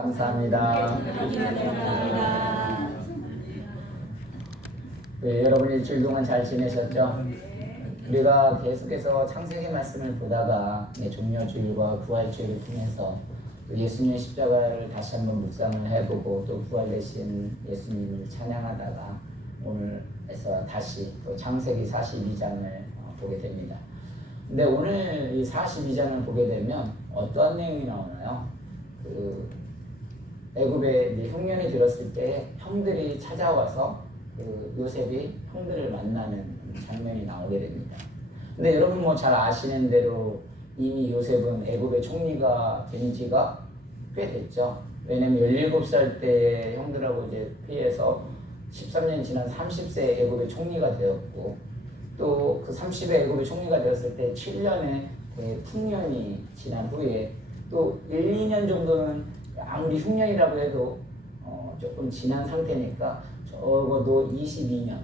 감사합니다. 네, 여러분 일주일 동안 잘 지내셨죠? 우리가 계속해서 창세기 말씀을 보다가 종려주일과 부활주일을 통해서 예수님의 십자가를 다시 한번 묵상을 해보고 또 부활되신 예수님을 찬양하다가 오늘에서 다시 또 창세기 42장을 보게 됩니다. 근데 오늘 이 42장을 보게 되면 어떠한 내용이 나오나요? 애굽에 흉년이 들었을 때 형들이 찾아와서 요셉이 형들을 만나는 장면이 나오게 됩니다. 근데 여러분 뭐 잘 아시는 대로 이미 요셉은 애굽의 총리가 된 지가 꽤 됐죠. 왜냐면 17살 때 형들하고 이제 피해서 13년이 지난 30세 애굽의 총리가 되었고 또 그 30세 애굽의 총리가 되었을 때 7년의 풍년이 지난 후에 또 1, 2년 정도는 아무리 흉년이라고 해도 조금 지난 상태니까 적어도 22년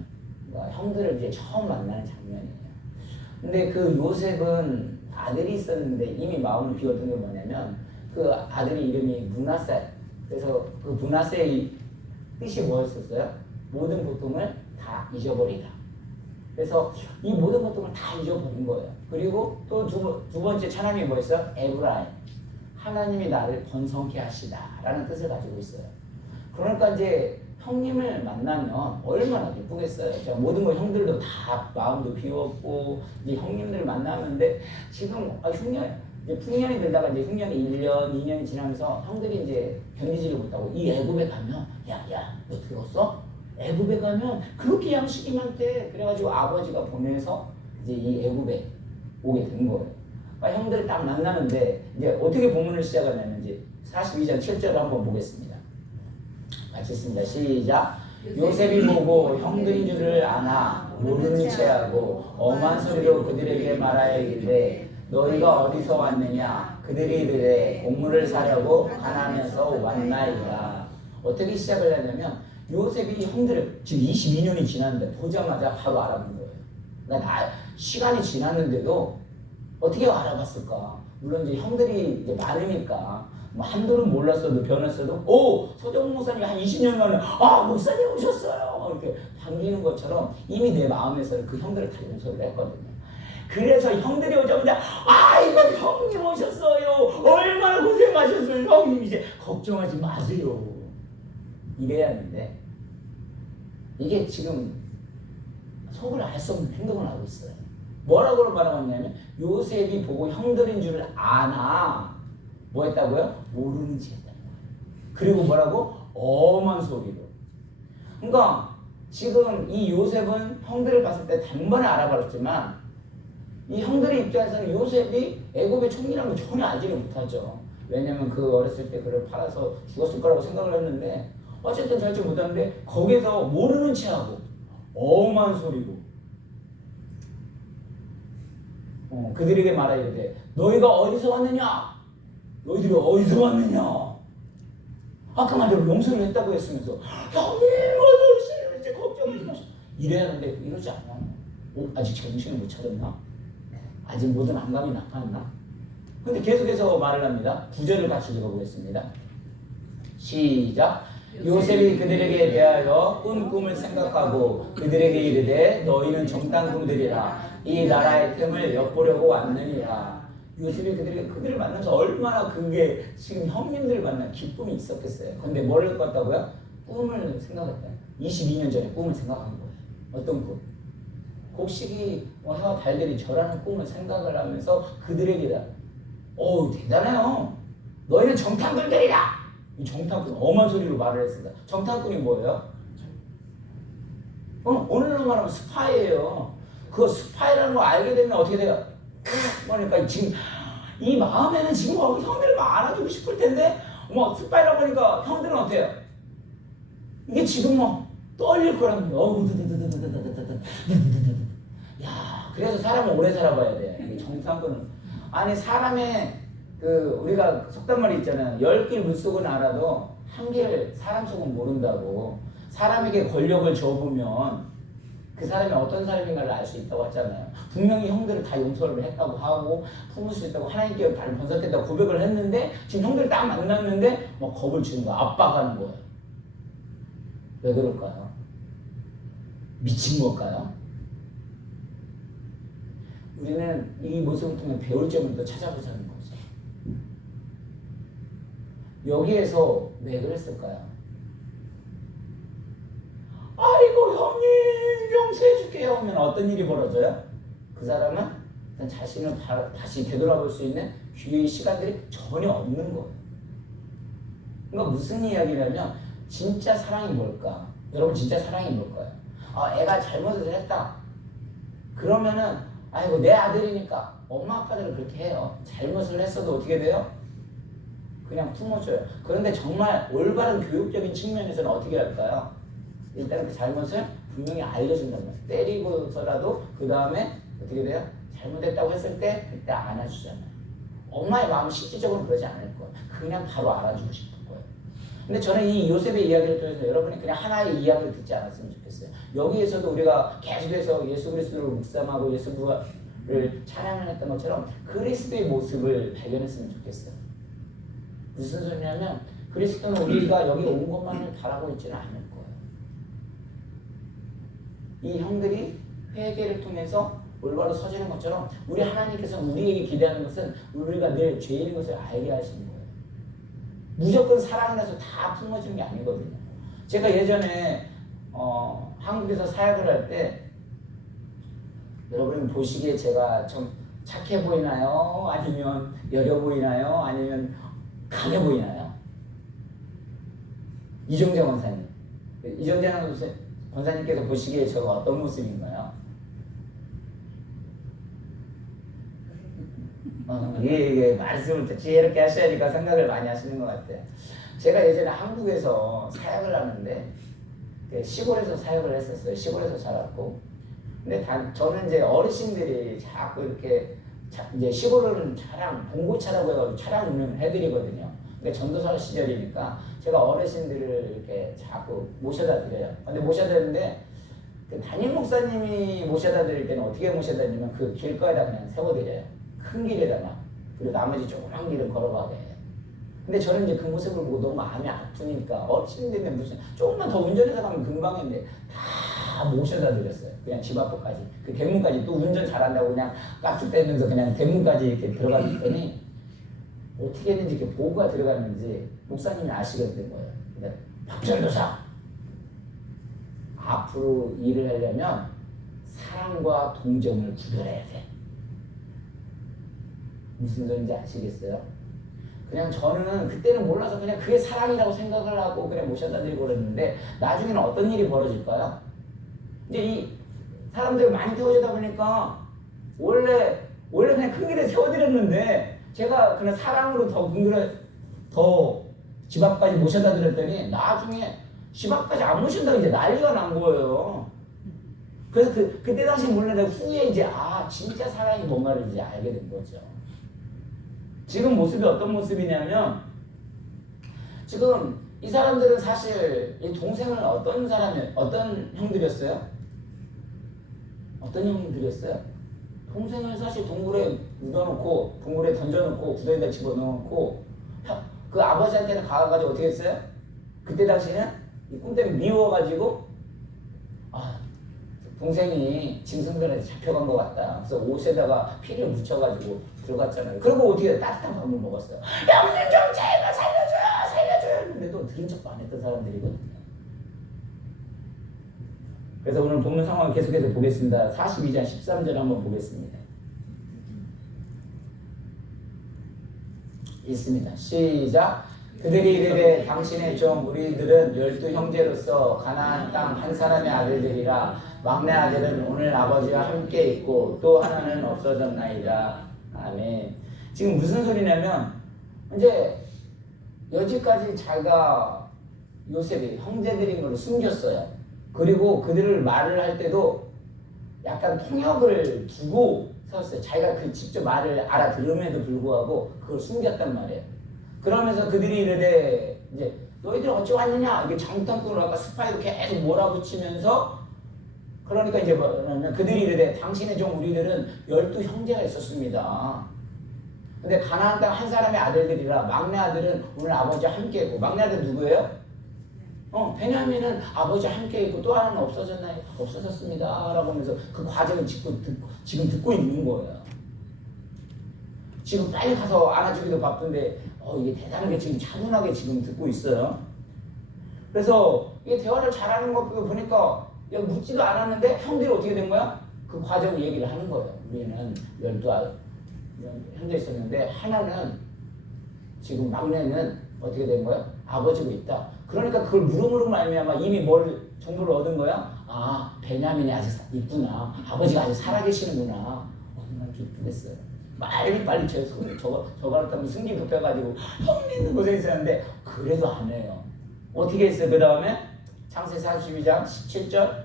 형들을 이제 처음 만나는 장면이에요. 근데 그 요셉은 아들이 있었는데 이미 마음을 비웠던 게 뭐냐면 그 아들의 이름이 므낫세. 그래서 그 므낫세의 뜻이 뭐였었어요? 모든 고통을 다 잊어버리다. 그래서 이 모든 고통을 다 잊어버린 거예요. 그리고 또 두 번째 찬양이 뭐였어요? 에브라임. 하나님이 나를 번성케 하시다 라는 뜻을 가지고 있어요. 그러니까 이제 형님을 만나면 얼마나 기쁘겠어요. 제가 모든 거 형들도 다 마음도 비웠고 이제 형님들 만나는데 지금 이제 풍년이 들다가 이제 흉년이 1년, 2년이 지나면서 형들이 이제 견디지를 못하고 이 애굽에 가면 야, 너 들었어? 애굽에 가면 그렇게 양식이 많대. 그래가지고 아버지가 보내서 이제 이 애굽에 오게 된 거예요. 그러니까 형들을 딱 만나는데 이제 어떻게 본문을 시작하냐면 42장 7절을 한번 보겠습니다. 같이 읽습니다. 시작. 요셉이 보고 형들인 줄을 아나 모르는 체하고 엄한 소리로 그들에게 말하여 이르되 너희가 어디서 왔느냐. 그들이 이르되 곡물을 사려고 가나안에서 왔나이다. 어떻게 시작을 하냐면 요셉이 형들을 지금 22년이 지났는데 보자마자 바로 알아본 거예요. 그러니까 시간이 지났는데도 어떻게 알아봤을까? 물론 이제 형들이 이제 많으니까 뭐 한둘은 몰랐어도 변했어도 서정훈 목사님 한 20년 만에 목사님 오셨어요 이렇게 반기는 것처럼 이미 내 마음에서는 그 형들을 다 용서를 했거든요. 그래서 형들이 오자마자 이거 형님 오셨어요. 얼마나 고생하셨어요. 형님 이제 걱정하지 마세요. 이래야 하는데 이게 지금 속을 알 수 없는 행동을 하고 있어요. 뭐라고 말하고 있냐면 요셉이 보고 형들인 줄 아나 뭐 했다고요? 모르는 체 했다는 거예요. 그리고 뭐라고? 엄한 소리로. 그러니까 지금 이 요셉은 형들을 봤을 때 단번에 알아버렸지만 이 형들의 입장에서는 요셉이 애굽의 총리라는 걸 전혀 알지를 못하죠. 왜냐면 그 어렸을 때 그를 팔아서 죽었을 거라고 생각을 했는데 어쨌든 알지 못하는데 거기서 모르는 체하고 엄한 소리로 그들에게 말하이르되 너희가 어디서 왔느냐? 너희들이 어디서 왔느냐? 아까 말대로 용서를 했다고 했으면서 형님 어서 이제 걱정하지 마시오. 이래야 하는데 이러지 않아. 아직 정신을 못 차렸나? 아직 모든 안감이 나타났나? 근데 계속해서 말을 합니다. 9절을 같이 읽어보겠습니다. 시작. 요셉이 그들에게 대하여 꾼 꿈을 생각하고 그들에게 이르되 너희는 정탐꾼들이라 이 나라의 틈을 엿보려고 왔느니라. 요셉이 그들을 만나서 얼마나 그게 지금 형님들을 만난 기쁨이 있었겠어요. 근데 뭐를 꿨다고요? 꿈을 생각했다. 22년 전에 꿈을 생각한 거예요. 어떤 꿈? 곡식이 해와 달들이 절하는 꿈을 생각을 하면서 그들에게 대단해요. 너희는 정탐꾼들이라. 이 정탐꾼 엄한 소리로 말을 했습니다. 정탐꾼이 뭐예요? 오늘로 말하면 스파이예요. 그 스파이라는 걸 알게 되면 어떻게 돼요? 그러니까 지금 이 마음에는 지금 형들을 막 안아주고 싶을 텐데 스파이라고 하니까 형들은 어때요? 이게 지금 떨릴 거라는 거예요. 야, 그래서 사람은 오래 살아봐야 돼. 정탐꾼은 사람의 우리가 속단말이 있잖아요. 10길 물속은 알아도 한 길 사람 속은 모른다고. 사람에게 권력을 줘보면 그 사람이 어떤 사람인가를 알 수 있다고 하잖아요. 분명히 형들을 다 용서를 했다고 하고 품을 수 있다고 하나님께 다른 번성했다고 고백을 했는데 지금 형들 딱 만났는데 막 겁을 주는 거야. 압박하는 거예요. 왜 그럴까요? 미친 걸까요? 우리는 이 모습을 통해 배울 점을 더 찾아보자는 거죠. 여기에서 왜 그랬을까요? 아이고 형님 용서해줄게요 하면 어떤 일이 벌어져요? 그 사람은 자신을 다시 되돌아볼 수 있는 기회의 시간들이 전혀 없는 거예요. 그러니까 무슨 이야기냐면 진짜 사랑이 뭘까? 여러분 진짜 사랑이 뭘까요? 애가 잘못을 했다. 그러면은 아이고 내 아들이니까 엄마 아빠들은 그렇게 해요. 잘못을 했어도 어떻게 돼요? 그냥 품어줘요. 그런데 정말 올바른 교육적인 측면에서는 어떻게 할까요? 일단 그 잘못을 분명히 알려준단 말이에요. 때리고서라도 그 다음에 어떻게 돼요? 잘못했다고 했을 때 그때 안아주잖아요. 엄마의 마음은 실질적으로 그러지 않을 거예요. 그냥 바로 알아주고 싶을 거예요. 근데 저는 이 요셉의 이야기를 통해서 여러분이 그냥 하나의 이야기를 듣지 않았으면 좋겠어요. 여기에서도 우리가 계속해서 예수 그리스도를 묵상하고 예수 부활을 찬양을 했던 것처럼 그리스도의 모습을 발견했으면 좋겠어요. 무슨 소리냐면 그리스도는 우리가 여기 온 것만을 바라고 있지는 않을 거예요. 이 형들이 회개를 통해서 올바로 서지는 것처럼 우리 하나님께서 우리에게 기대하는 것은 우리가 늘 죄인인 것을 알게 하시는 거예요. 무조건 사랑을 해서 다 품어주는 게 아니거든요. 제가 예전에 한국에서 사역을 할 때 여러분 보시기에 제가 좀 착해 보이나요? 아니면 여려 보이나요? 아니면 강해 보이나요? 이정재 권사님. 이정재 권사님께서 보시기에 제가 어떤 모습인가요? 이게 말씀을 더 지혜롭게 하셔야니까 생각을 많이 하시는 것 같아요. 제가 예전에 한국에서 사역을 하는데 시골에서 사역을 했었어요. 시골에서 자랐고. 근데 저는 이제 어르신들이 자꾸 이렇게 이제 시골은 차량, 봉고차라고 해가지고 차량 운영을 해드리거든요. 근데 전도사 시절이니까 제가 어르신들을 이렇게 자꾸 모셔다 드려요. 근데 모셔다 드리는데 그 담임 목사님이 모셔다 드릴 때는 어떻게 모셔다 드리면 그 길가에다 그냥 세워드려요. 큰 길에다가. 그리고 나머지 조그만 길을 걸어가게 해요. 근데 저는 이제 그 모습을 보고 너무 마음이 아프니까 어르신들인데 무슨 조금만 더 운전해서 가면 금방인데 다 모셔다 드렸어요. 그냥 집 앞까지. 그 대문까지 또 운전 잘한다고 그냥 깍둑 대면서 그냥 대문까지 이렇게 들어갔더니 어떻게 했는지 이렇게 보고가 들어갔는지 목사님이 아시게 된 거예요. 근데 박전도사 앞으로 일을 하려면 사랑과 동정을 구별해야 돼. 무슨 소리인지 아시겠어요? 그냥 저는 그때는 몰라서 그냥 그게 사랑이라고 생각을 하고 그냥 모셔다 드리고 그랬는데 나중에는 어떤 일이 벌어질까요? 이제 이 사람들 많이 태워주다 보니까 원래 그냥 큰 길에 세워드렸는데 제가 그냥 사랑으로 더 집 앞까지 모셔다 드렸더니 나중에 집 앞까지 안 모신다고 이제 난리가 난 거예요. 그래서 그때 당시 몰래 내가 후에 이제 진짜 사랑이 뭔가를 이제 알게 된 거죠. 지금 모습이 어떤 모습이냐면 지금 이 사람들은 사실 이 동생은 어떤 형들이었어요? 어떤 형들이었어요? 동생을 사실 동굴에 묻어놓고 동굴에 던져놓고 구덩이에다 집어넣고 그 아버지한테는 가가지고 어떻게 했어요? 그때 당시에는 이 꿈 때문에 미워가지고 동생이 짐승들한테 잡혀간 것 같다. 그래서 옷에다가 피를 묻혀가지고 들어갔잖아요. 그리고 어떻게 따뜻한 밥을 먹었어요. 형님 좀 제발 살려줘요. 했는데도 들은 척도 안 했던 사람들이거든요. 그래서 오늘 본문 상황을 계속해서 보겠습니다. 42장 13절 한번 보겠습니다. 있습니다. 시작. 그들이 이르되 당신의 종 우리들은 12 형제로서 가나안 땅 한 사람의 아들들이라. 막내 아들은 오늘 아버지와 함께 있고 또 하나는 없어졌나이다. 아멘. 지금 무슨 소리냐면 이제 여지까지 자기가 요셉이 형제들인 걸 숨겼어요. 그리고 그들을 말을 할 때도 약간 통역을 두고 세웠어요. 자기가 그 직접 말을 알아들음에도 불구하고 그걸 숨겼단 말이에요. 그러면서 그들이 이르되 이제 너희들 어찌 왔느냐 이게 장난꾸러기 아까 스파이도 계속 몰아붙이면서 그러니까 이제 뭐냐면 그들이 이르되 당신의 종 우리들은 12형제가 있었습니다. 근데 가나안 땅 한 사람의 아들들이라 막내 아들은 오늘 아버지와 함께 있고 막내 아들 누구예요? 베냐민은 아버지와 함께 있고 또 하나는 없어졌나요? 없어졌습니다 라고 하면서 그 과정을 지금 듣고 있는 거예요. 지금 빨리 가서 안아주기도 바쁜데 이게 대단하게 지금 차분하게 지금 듣고 있어요. 그래서 이게 대화를 잘하는 거 보니까 여기 묻지도 않았는데 형들이 어떻게 된 거야? 그 과정을 얘기를 하는 거예요. 우리는 12형제 있었는데 하나는 지금 막내는 어떻게 된 거야? 아버지고 있다. 그러니까 그걸 물음으로 말미암아 이미 뭘 정보를 얻은 거야? 아, 베냐민이 아직 있구나. 아버지가 아직 살아계시는구나. 얼마나 기쁘겠어요. 빨리 쳐서 저거 같으면 승기 급해가지고 형님도 고생했었는데 그래도 안 해요. 어떻게 했어요? 그 다음에 창세 42장 17절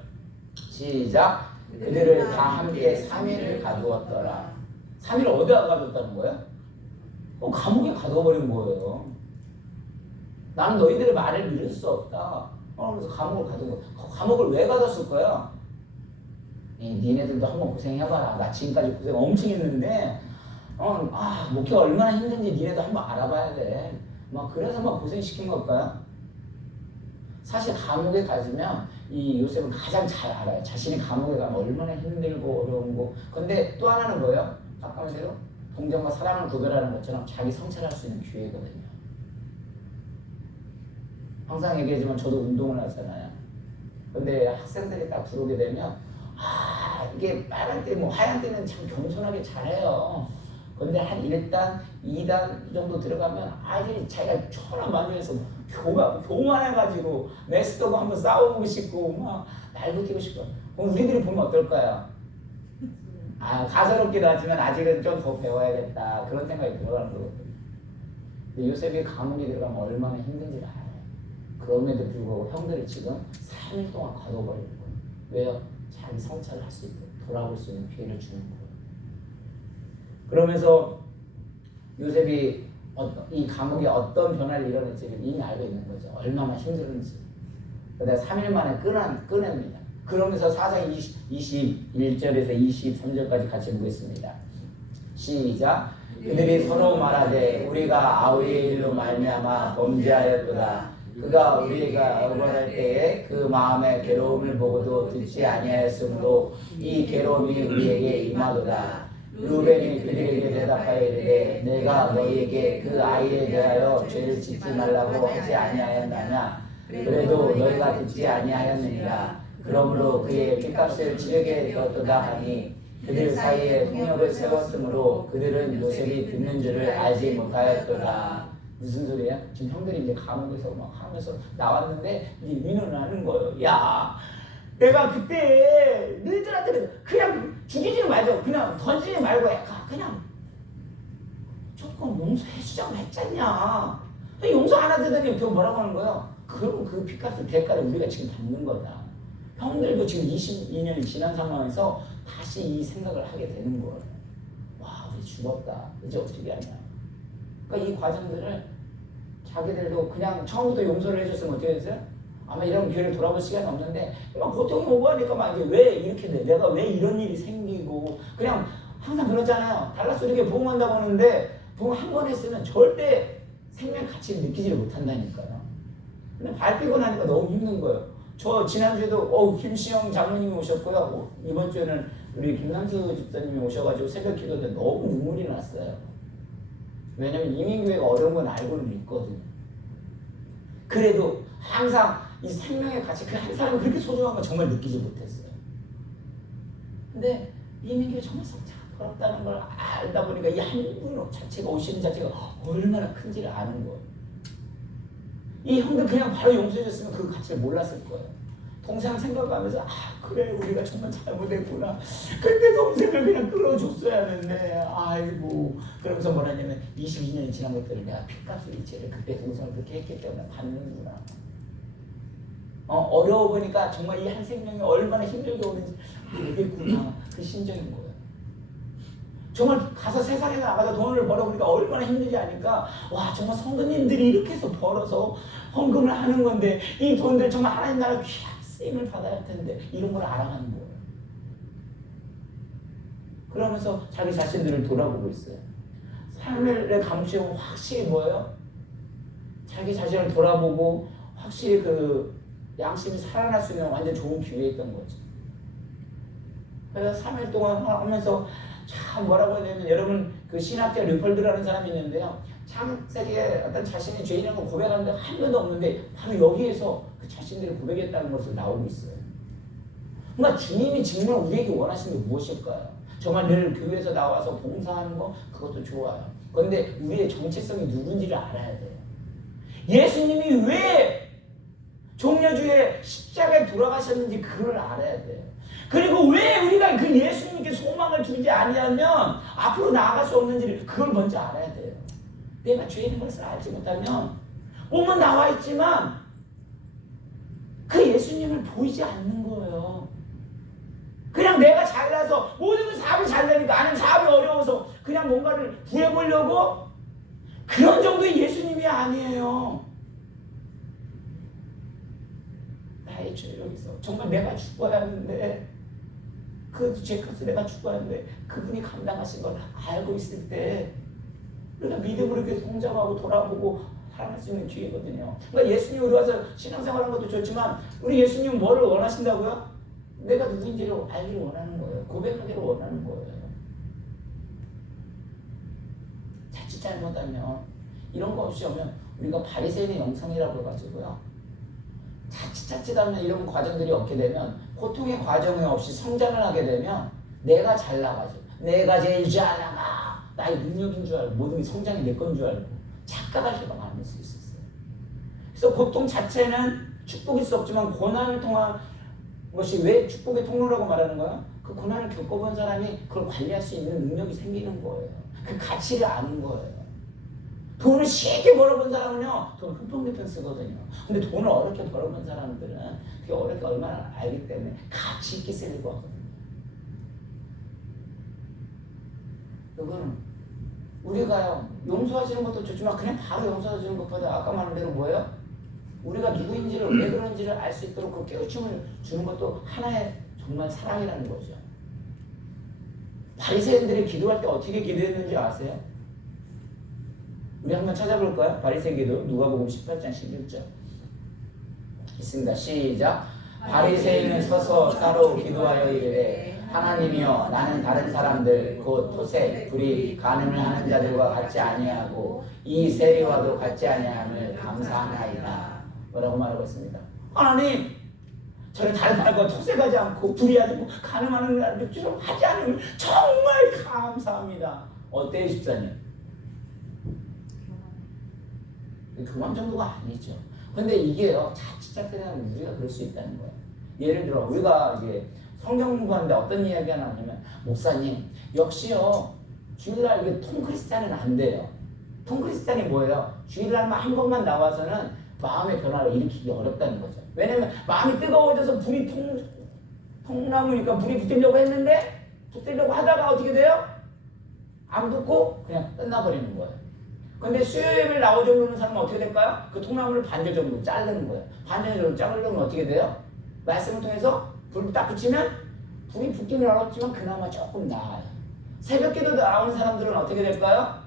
시작. 그들을 다 함께 3일을 가두었더라. 3일을 어디다 가두었다는 거예요? 감옥에 가둬버린 거예요. 나는 너희들의 말을 믿을 수 없다. 그래서 감옥을 가둔 거야. 감옥을 왜 가뒀을 거야? 니네들도 한번 고생해봐라. 나 지금까지 고생 엄청 했는데 목회가 얼마나 힘든지 니네도 한번 알아봐야 돼. 그래서 고생시킨 걸까요? 사실 감옥에 가시면 이 요셉은 가장 잘 알아요. 자신이 감옥에 가면 얼마나 힘들고 어려운 거. 근데 또 하나는 뭐예요? 아까 말대로 동정과 사랑을 구별하는 것처럼 자기 성찰할 수 있는 기회거든요. 항상 얘기하지만 저도 운동을 하잖아요. 근데 학생들이 딱 들어오게 되면 이게 빨간 때 하얀 때는 참 겸손하게 잘해요. 근데 한 1단, 2단 정도 들어가면 아주 자기가 천하만주에서 교만해가지고 메스터고 한번 싸워보고 싶고 날 붙이고 싶고. 그럼 우리들이 보면 어떨까요? 가소롭기도 하지만 아직은 좀 더 배워야겠다 그런 생각이 들어가는 거거든요. 근데 요셉이 감옥에 들어가면 얼마나 힘든지 알아요. 그럼에도 불구하고 형들이 지금 3일 동안 가둬버리는 거예요. 왜요? 자기 성찰을 할 수 있도록 돌아볼 수 있는 기회를 주는 거예요. 그러면서 요셉이 이 감옥에 어떤 변화를 이뤄낼지를 이미 알고 있는 거죠. 얼마나 힘들은지. 그다음에 3일 만에 꺼냅니다. 그러면서 4장 21절에서 23절까지 같이 보겠습니다. 시작. 그들이 서로 말하되 우리가 아우의 일로 말미암아 범죄하였도다. 그가 우리가 억울할 때에 그 마음의 괴로움을 보고도 듣지 아니하였으므로 이 괴로움이 우리에게 임하도다. 루벤이 그들에게 대답하여 이르되 내가 너희에게 그 아이에 대하여 죄를 짓지 말라고 하지 아니하였느냐. 그래도 너희가 듣지 아니하였느니라. 그러므로 그의 핏값을 치르게 되었도다 하니 그들 사이에 통역을 세웠으므로 그들은 요셉이 듣는 줄을 알지 못하였도다. 무슨 소리야? 지금 형들이 이제 감옥에서 하면서 나왔는데 이제 위로를 하는 거예요. 야, 내가 그때 너희들한테 그냥 죽이지 말고 그냥 던지지 말고 그냥 조금 용서해주자고 했잖냐. 용서 안 하더니 그 뭐라고 하는 거야? 그럼 그 핏값을 대가를 우리가 지금 받는 거다. 형들도 지금 22년이 지난 상황에서 다시 이 생각을 하게 되는 거예요. 와, 우리 죽었다. 이제 어떻게 하냐. 그러니까 이 과정들을 자기들도 그냥 처음부터 용서를 해줬으면 어떻게 됐어요? 아마 이런 기회를 돌아볼 시간이 없는데 고통이 오고 하니까 이제 왜 이렇게 돼? 내가 왜 이런 일이 생기고 그냥 항상 그렇잖아요. 달라스 우리에게 부흥한다고 하는데 부흥 한 번 했으면 절대 생명 가치를 느끼지를 못한다니까요. 근데 밟히고 나니까 너무 힘든 거예요. 저 지난주에도 김시영 장로님이 오셨고요. 이번 주에는 우리 김남수 집사님이 오셔가지고 새벽 기도 때 너무 눈물이 났어요. 왜냐면 이민교회가 어려운 건 알고는 있거든요. 그래도 항상 이 생명의 가치, 그 한 사람이 그렇게 소중한 걸 정말 느끼지 못했어요. 근데 이민교회 정말 성장 더럽다는 걸 알다 보니까 이 한 분 자체가 오시는 자체가 얼마나 큰지를 아는 거예요. 이 형들 그냥 바로 용서해줬으면 그 가치를 몰랐을 거예요. 동생 생각하면서 그래 우리가 정말 잘못했구나. 그때 동생을 그냥 끌어줬어야 했는데 아이고. 그러면서 뭐라냐면 22년이 지난 것들을 내가 핏값을 이 죄를 그때 동생을 그렇게 했기 때문에 받는구나. 어려워 보니까 정말 이 한 생명이 얼마나 힘들게 오는지 알겠구나. 그 심정인 거예요. 정말 가서 세상에 나가서 돈을 벌어보니까 얼마나 힘들지 아니까 와 정말 성도님들이 이렇게 해서 벌어서 헌금을 하는 건데 이 돈들 정말 하나님 나라 귀한 쓰임을 받아야 할 텐데 이런 걸 알아가는 거예요. 그러면서 자기 자신들을 돌아보고 있어요. 삶의 감추고 확실히 뭐예요? 자기 자신을 돌아보고 확실히 그 양심이 살아날 수 있는 완전 좋은 기회였던 거죠. 그래서 3일 동안 하면서 참 뭐라고 해야 되냐면, 여러분 그 신학자 류펄드라는 사람이 있는데요. 창세기에 어떤 자신의 죄인이라는 걸 고백하는데 한 번도 없는데 바로 여기에서 그 자신들이 고백했다는 것을 나오고 있어요. 그러니까 주님이 정말 우리에게 원하시는 게 무엇일까요? 정말 늘 교회에서 나와서 봉사하는 거 그것도 좋아요. 그런데 우리의 정체성이 누군지를 알아야 돼요. 예수님이 왜 종려주에 십자가에 돌아가셨는지 그걸 알아야 돼요. 그리고 왜 우리가 그 예수님께 소망을 두지 아니하면 앞으로 나아갈 수 없는지를 그걸 먼저 알아야 돼요. 내가 죄인인 것을 알지 못하면 몸은 나와 있지만 그 예수님을 보이지 않는 거예요. 그냥 내가 잘나서 모든 사업이 잘 되니까, 아니면 사업이 어려워서 그냥 뭔가를 구해보려고, 그런 정도의 예수님이 아니에요. 나의 죄 여기서 정말 내가 죽어야 하는데, 그 죄값을 내가 죽어야 하는데 그분이 감당하신 걸 알고 있을 때 우리가 믿음으로 이렇게 성장하고 돌아보고 살아갈 수 있는 기회거든요. 그러니까 예수님 우리 와서 신앙생활하는 것도 좋지만, 우리 예수님은 뭐를 원하신다고요? 내가 누구인지를 알기를 원하는 거예요. 고백하기를 원하는 거예요. 자칫 잘못하면, 이런 거 없이 오면 우리가 바리새인의 영성이라고 해가지고요, 자칫하면 이런 과정들이 없게 되면, 고통의 과정이 없이 성장을 하게 되면 내가 잘 나가죠. 내가 제일 잘 나가, 나의 능력인 줄 알고 모든 게 성장이 내 건 줄 알고 착각할 수가 많을 수 있었어요. 그래서 고통 자체는 축복일 수 없지만, 고난을 통한 것이 왜 축복의 통로라고 말하는 거야? 그 고난을 겪어본 사람이 그걸 관리할 수 있는 능력이 생기는 거예요. 그 가치를 아는 거예요. 돈을 쉽게 벌어본 사람은요, 돈 흠뻑내편 쓰거든요. 근데 돈을 어렵게 벌어본 사람들은 그게 어렵게 얼마나 알기 때문에 가치 있게 쓰려고 하거든요. 이거는 우리가요, 용서하시는 것도 좋지만 그냥 바로 용서하시는 것보다 아까 말한 대로 뭐예요? 우리가 누구인지를, 왜 그런지를 알 수 있도록 그 깨우침을 주는 것도 하나의 정말 사랑이라는 거죠. 바리새인들이 기도할 때 어떻게 기도했는지 아세요? 우리 한번 찾아볼까요? 바리새인 기도, 누가복음 18장 16절 있습니다. 시작. 바리새인은 서서 따로 기도하여 이르되, 하나님이여, 나는 다른 사람들 곧 토색, 불의, 간음을 하는 자들과 같지 아니하고 이 세리와도 같지 아니함을 감사하나이다. 뭐라고 말하고 있습니다. 하나님, 저는 다른 사람과 토색하지 않고 불의하지 않고 간음하는 사람들처럼 하지 않으면 정말 감사합니다. 어때요, 집사님? 그만 정도가 아니죠. 근데 이게요, 자칫자칫하면 우리가 그럴 수 있다는 거예요. 예를 들어 우리가 이제 성경 공부하는데 어떤 이야기가 나오냐면, 목사님 역시요, 주일날 이게 통크리스찬은 안 돼요. 통크리스찬이 뭐예요? 주일날만 한 번만 나와서는 마음의 변화를 일으키기 어렵다는 거죠. 왜냐면 마음이 뜨거워져서 불이 통나무니까 불이 붙으려고 했는데, 붙으려고 하다가 어떻게 돼요? 안 붙고 그냥 끝나버리는 거예요. 근데 수요예배를 나오자고 그러는 사람은 어떻게 될까요? 그 통나무를 반절 정도 자르는 거예요. 반절 정도 자르려면 어떻게 돼요? 말씀을 통해서 불을 딱 붙이면 불이 붙기는 어렵지만 그나마 조금 나아요. 새벽기도 나오는 사람들은 어떻게 될까요?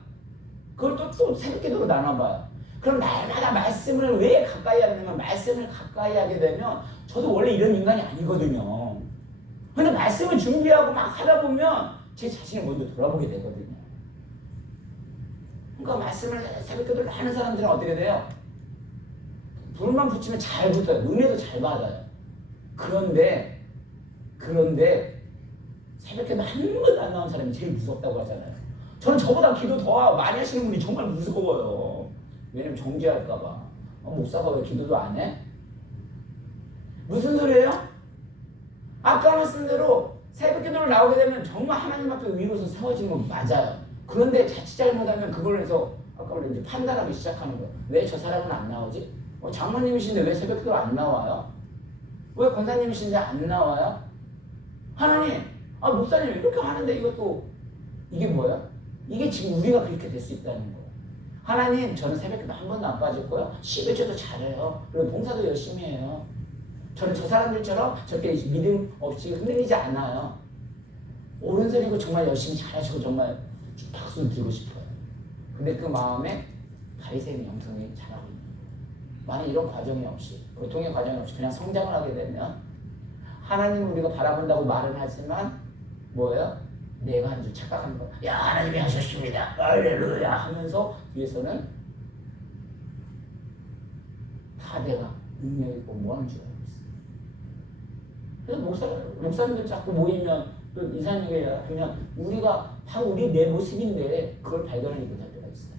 그걸 또 새벽기도로 나눠봐요. 그럼 날마다 말씀을 왜 가까이 하냐면, 말씀을 가까이 하게 되면, 저도 원래 이런 인간이 아니거든요. 근데 말씀을 준비하고 막 하다 보면 제 자신을 먼저 돌아보게 되거든요. 그러니까 말씀을 새벽기도를 하는 사람들은 어떻게 돼요? 불만 붙이면 잘 붙어요. 은혜도 잘 받아요. 그런데 새벽기도 한 번도 안 나온 사람이 제일 무섭다고 하잖아요. 저는 저보다 기도 더 많이 하시는 분이 정말 무서워요. 왜냐면 정죄할까봐. 목사가 왜 기도도 안 해? 무슨 소리예요? 아까 말씀대로 새벽기도를 나오게 되면 정말 하나님 앞에 위로서 세워지는 건 맞아요. 그런데 자칫 잘못하면 그걸 해서 아까 이제 판단하기 시작하는 거예요. 왜 저 사람은 안 나오지? 장모님이신데 왜 새벽기도 안 나와요? 왜 권사님이신데 안 나와요? 하나님, 목사님 이렇게 하는데 이것도 이게 뭐야? 이게 지금 우리가 그렇게 될 수 있다는 거예요. 하나님, 저는 새벽기도 한 번도 안 빠졌고요. 11조도 잘해요. 그리고 봉사도 열심히 해요. 저는 저 사람들처럼 저렇게 믿음 없이 흔들리지 않아요. 오른손이고 정말 열심히 잘하시고 정말 박수를 드리고 싶어요. 근데 그 마음에 바리새인 영성이 자라고 있는 거예요. 만약 이런 과정이 없이, 고통의 과정이 없이 그냥 성장을 하게 되면 하나님을 우리가 바라본다고 말은 하지만 뭐예요? 내가 한 줄 착각하는 거야. 야, 하나님이 하셨습니다. 할렐루야 하면서 뒤에서는 다 내가 능력 있고 뭐 하는 줄 알고 있어. 그래서 목사님들 자꾸 모이면 또 이사님에게 하면 우리가 바로 우리 내 모습인데 그걸 발견하지 못할 때가 있어요.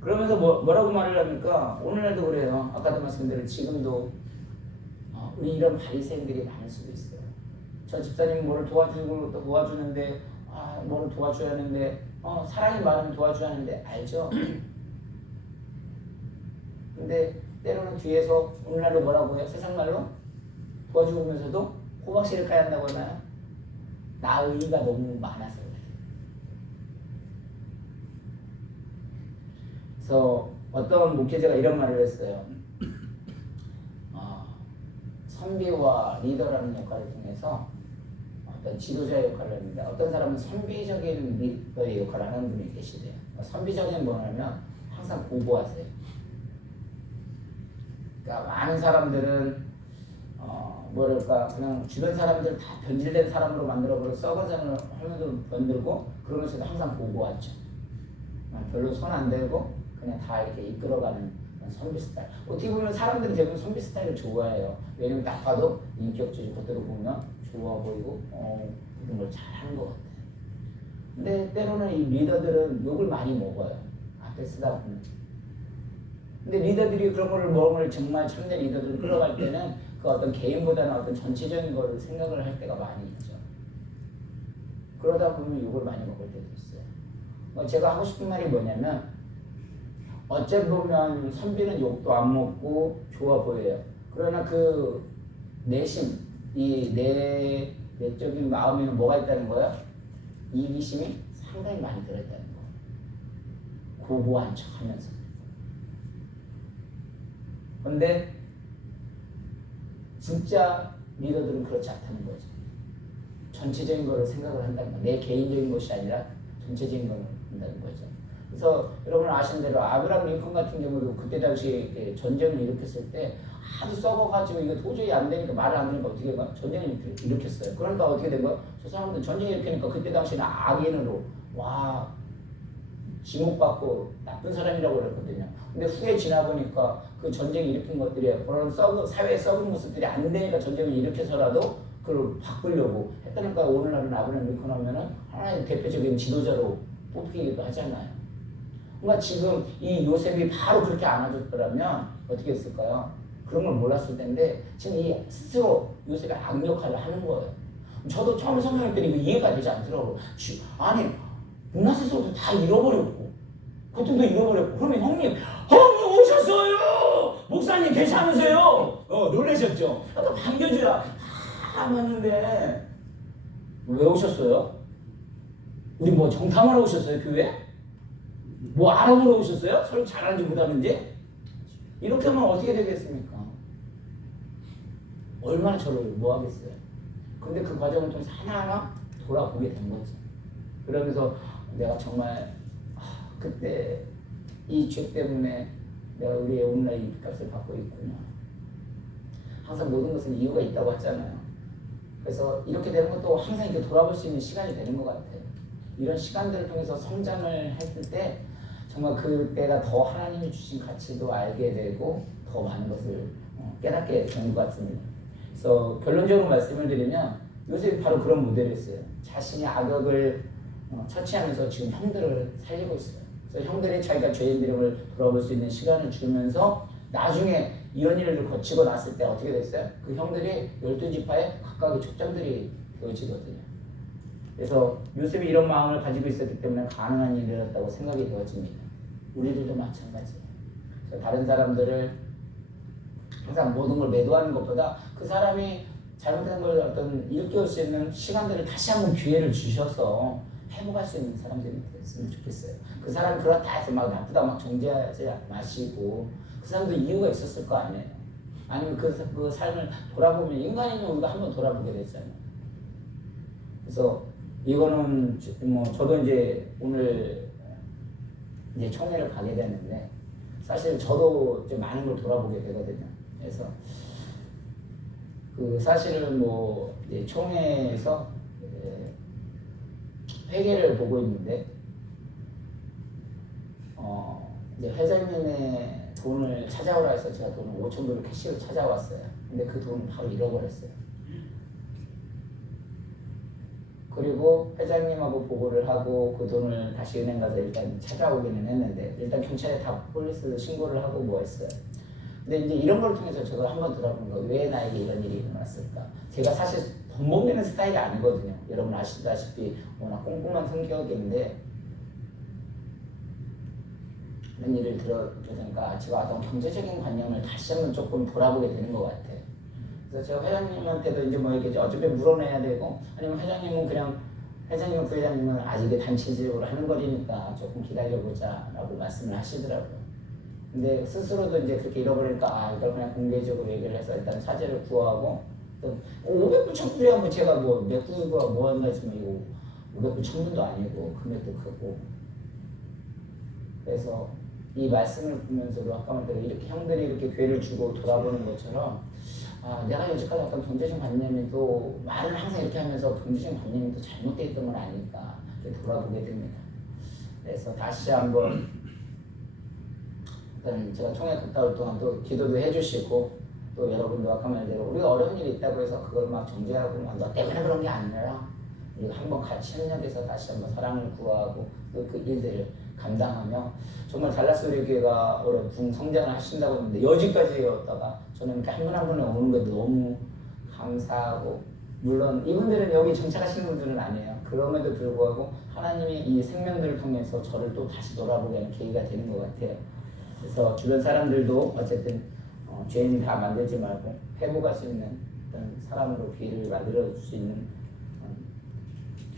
그러면서 뭐라고 말을 합니까? 오늘날도 그래요. 아까도 말씀드린 지금도 우리 이런 바리새인들이 많을 수도 있어요. 저 집사님 뭐를 도와주고 또 도와주는데 뭐를 도와줘야 하는데 사랑이 많으면 도와줘야 하는데 알죠? 근데 때로는 뒤에서 오늘날로 뭐라고 해요? 세상 말로 도와주면서도 호박씨를 까야 한다고 하나요? 나의가 너무 많아서 그래요. 그래서 어떤 목회자가 이런 말을 했어요. 선비와 리더라는 역할을 통해서 어떤 지도자의 역할을 하는데 어떤 사람은 선비적인 리더의 역할을 하는 분이 계시대요. 선비적인 뭐냐면 항상 고고하세요. 그러니까 많은 사람들은 뭐랄까 그냥 주변 사람들 다 변질된 사람으로 만들어버려 썩은 사람을 하면서 만들고 그러면서도 항상 고고하죠. 별로 손 안 대고 그냥 다 이렇게 이끌어가는 선비 스타일. 어떻게 보면 사람들은 대부분 선비 스타일을 좋아해요. 왜냐면 딱 봐도 인격주의 그대로 보면 좋아 보이고 그런 걸 잘하는 것 같아요. 근데 때로는 이 리더들은 욕을 많이 먹어요. 앞에 쓰다 보면. 근데 리더들이 그런 거를 먹을 정말 참된 리더들을 끌어갈 때는 그 어떤 개인보다는 어떤 전체적인 거를 생각을 할 때가 많이 있죠. 그러다 보면 욕을 많이 먹을 때도 있어요. 제가 하고 싶은 말이 뭐냐면 어째 보면 선비는 욕도 안 먹고 좋아 보여요. 그러나 그 내심, 이 내적인 마음에는 뭐가 있다는 거예요? 이기심이 상당히 많이 들어있다는 거예요. 고고한 척 하면서. 근데 진짜 리더들은 그렇지 않다는 거죠. 전체적인 거를 생각을 한다는 거예요. 내 개인적인 것이 아니라 전체적인 걸 한다는 거죠. 그래서 여러분 아시는 대로 아브라함 링컨 같은 경우도 그때 당시 전쟁을 일으켰을 때 아주 썩어가지고 이거 도저히 안 되니까 말을 안 들으니까 어떻게 된 거야? 전쟁을 일으켰어요. 그러니까 어떻게 된 거야? 저 사람들 전쟁을 일으키니까 그때 당시에는 악인으로 와 지목받고 나쁜 사람이라고 그랬거든요. 근데 후에 지나보니까 그 전쟁을 일으킨 것들이 그런 사회의 썩은 모습들이 안 되니까 전쟁을 일으켜서라도 그걸 바꾸려고 했다니까 오늘날은 아브라함 링컨 하면은 하나의 대표적인 지도자로 뽑히기도 하잖아요. 그러니까 지금 이 요셉이 바로 그렇게 안아줬더라면 어떻게 했을까요? 그런 걸 몰랐을 텐데 지금 이 스스로 요셉이 악역할을 하는 거예요. 저도 처음 성경을 때는 이거 이해가 되지 않더라고요. 아니 문화세속도 다 잃어버렸고 고통도 잃어버렸고 그러면 형님 오셨어요! 목사님 괜찮으세요? 놀라셨죠? 아까 반겨주라 하는데 왜 오셨어요? 우리 뭐 정탐하러 오셨어요? 교회? 뭐 알아보러 오셨어요? 서로 잘하는지 못하는지? 이렇게 하면 어떻게 되겠습니까? 얼마나 저를 뭐 하겠어요? 근데 그 과정을 통해서 하나하나 돌아보게 된 거죠. 그러면서 내가 정말 그때 이 죄 때문에 내가 우리의 오늘날 이 빚값을 받고 있구나. 항상 모든 것은 이유가 있다고 하잖아요. 그래서 이렇게 되는 것도 항상 이렇게 돌아볼 수 있는 시간이 되는 것 같아요. 이런 시간들을 통해서 성장을 했을 때 정말 그때가 더 하나님이 주신 가치도 알게 되고 더 많은 것을 깨닫게 되는 것 같습니다. 그래서 결론적으로 말씀을 드리면 요셉이 바로 그런 모델이었어요. 자신이 악역을 처치하면서 지금 형들을 살리고 있어요. 그래서 형들의 자기가 죄인 이름을 돌아볼 수 있는 시간을 주면서 나중에 이런 일을 거치고 났을 때 어떻게 됐어요? 그 형들이 12지파의 각각의 족장들이 되어지거든요. 그래서 요셉이 이런 마음을 가지고 있었기 때문에 가능한 일이었다고 생각이 되어집니다. 우리들도 마찬가지예요. 다른 사람들을 항상 모든 걸 매도하는 것보다 그 사람이 잘못한 걸 어떤 일깨울 수 있는 시간들을 다시 한번 기회를 주셔서 회복할 수 있는 사람들이 됐으면 좋겠어요. 그 사람이 그렇다 해서 막 나쁘다 막 정죄하지 마시고 그 사람도 이유가 있었을 거 아니에요. 아니면 그 삶을 돌아보면 인간이면 우리가 한번 돌아보게 되잖아요. 그래서 이거는 뭐 저도 이제 오늘 이제 총회를 가게 되는데 사실 저도 좀 많은 걸 돌아보게 되거든요. 그래서 그 사실은 뭐 이제 총회에서 회계를 보고 있는데 이제 회장님의 돈을 찾아오라 해서 제가 돈을 5천 불을 캐시로 찾아왔어요. 근데 그 돈을 바로 잃어버렸어요. 그리고 회장님하고 보고를 하고 그 돈을 다시 은행 가서 일단 찾아오기는 했는데 일단 경찰에 다 폴리스 신고를 하고 뭐 했어요. 근데 이제 이런 걸 통해서 저도 한번 돌아보는 거, 왜 나에게 이런 일이 일어났을까? 제가 사실 돈 못 내는 스타일이 아니거든요. 여러분 아시다시피 워낙 꼼꼼한 성격인데 이런 일을 들어보니까 제가 어떤 경제적인 관념을 다시 한번 조금 돌아보게 되는 것 같아요. 그래서 제가 회장님한테도 이제 뭐 이렇게 어차피 물어내야 되고, 아니면 회장님은 그냥 회장님은 부회장님은 아직 단체적으로 하는 거리니까 조금 기다려보자라고 말씀을 하시더라고요. 근데 스스로도 이제 그렇게 잃어버리니까 이걸 그냥 공개적으로 얘기를 해서 일단 사죄를 구하고, 또 500불 1000불이야 뭐 제가 뭐 몇 불과 뭐 한다 지금 이거 500불 1000불도 아니고 금액도 크고. 그래서 이 말씀을 보면서도 아까 말대로 이렇게 형들이 이렇게 교회를 주고 돌아보는 것처럼 내가 여지까지 어떤 경제적 관념이 또 말을 항상 이렇게 하면서 경제적 관념이 또 잘못되어 있던 건 아닐까 이렇게 돌아보게 됩니다. 그래서 다시 한번 제가 총회 갔다 올 동안 또 기도도 해주시고, 또 여러분도 아까 말대로 우리가 어려운 일이 있다고 해서 그걸 막 정죄하고 너 때문에 그런 게 아니라 우리가 한번 같이 협력해서 다시 한번 사랑을 구하고 또 그 일들을 감당하며 정말 달라스 교회가 올해 성장을 하신다고 했는데 여기까지였다가 저는 한 분 한 분에 오는 게 너무 감사하고, 물론 이분들은 여기 정착하시는 분들은 아니에요. 그럼에도 불구하고 하나님이 이 생명들을 통해서 저를 또 다시 돌아보게 하는 계기가 되는 것 같아요. 그래서 주변 사람들도 어쨌든 죄인 다 만들지 말고 회복할 수 있는 어떤 사람으로 기회를 만들어 줄 수 있는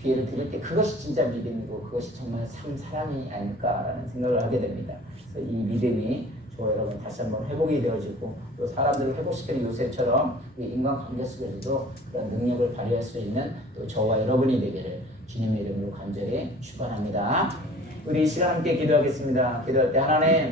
기회를 드릴 때 그것이 진짜 믿음이고 그것이 정말 참 사랑이 아닐까라는 생각을 하게 됩니다. 그래서 이 믿음이 저와 여러분 다시 한번 회복이 되어지고, 또 사람들을 회복시키는 요새처럼 이 인간관계 속에서도 그런 능력을 발휘할 수 있는 또 저와 여러분이 되기를 주님의 이름으로 간절히 축원합니다. 우리 이 시간 함께 기도하겠습니다. 기도할 때 하나님